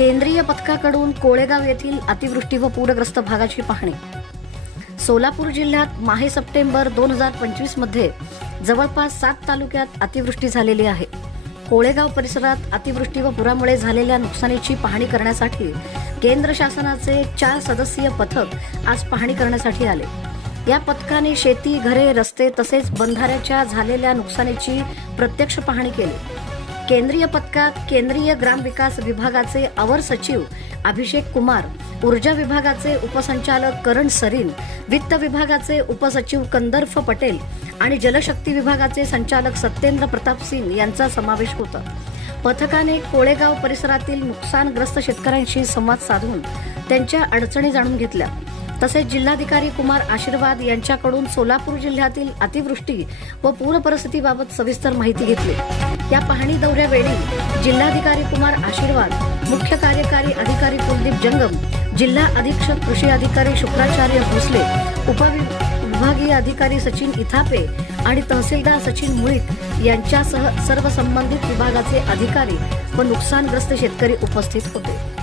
केंद्रीय पथकाकडून कोळेगाव येथील अतिवृष्टी व पूरग्रस्त भागाची पाहणी. सोलापूर जिल्ह्यात माहे सप्टेंबर दोन हजार पंचवीसमध्ये जवळपास सात तालुक्यात अतिवृष्टी झालेली आहे. कोळेगाव परिसरात अतिवृष्टी व पुरामुळे झालेल्या नुकसानीची पाहणी करण्यासाठी केंद्र शासनाचे चार सदस्यीय पथक आज पाहणी करण्यासाठी आले. या पथकाने शेती घरे रस्ते तसेच बंधाऱ्याच्या झालेल्या नुकसानीची प्रत्यक्ष पाहणी केली. केंद्रीय पथकात केंद्रीय ग्रामविकास विभागाचे अवर सचिव अभिषेक कुमार ऊर्जा विभागाचे उपसंचालक करण सरीन वित्त विभागाचे उपसचिव कंदर्फ पटेल आणि जलशक्ती विभागाचे संचालक सत्येंद्र प्रताप सिंग यांचा समावेश होता. पथकाने कोळेगाव परिसरातील नुकसानग्रस्त शेतकऱ्यांशी संवाद साधून त्यांच्या अडचणी जाणून घेतल्या. तसेच जिल्हाधिकारी कुमार आशीर्वाद यांच्याकडून सोलापूर जिल्ह्यातील अतिवृष्टी व पूर परिस्थितीबाबत सविस्तर माहिती घेतली. या पाहणी दौऱ्यावेळी जिल्हाधिकारी कुमार आशीर्वाद मुख्य कार्यकारी अधिकारी कुलदीप जंगम जिल्हा अधीक्षक कृषी अधिकारी शुक्राचार्य भोसले उपवि विभागीय अधिकारी सचिन इथापे आणि तहसीलदार सचिन मुळीक यांच्यासह सर्व संबंधित विभागाचे अधिकारी व नुकसानग्रस्त शेतकरी उपस्थित होते.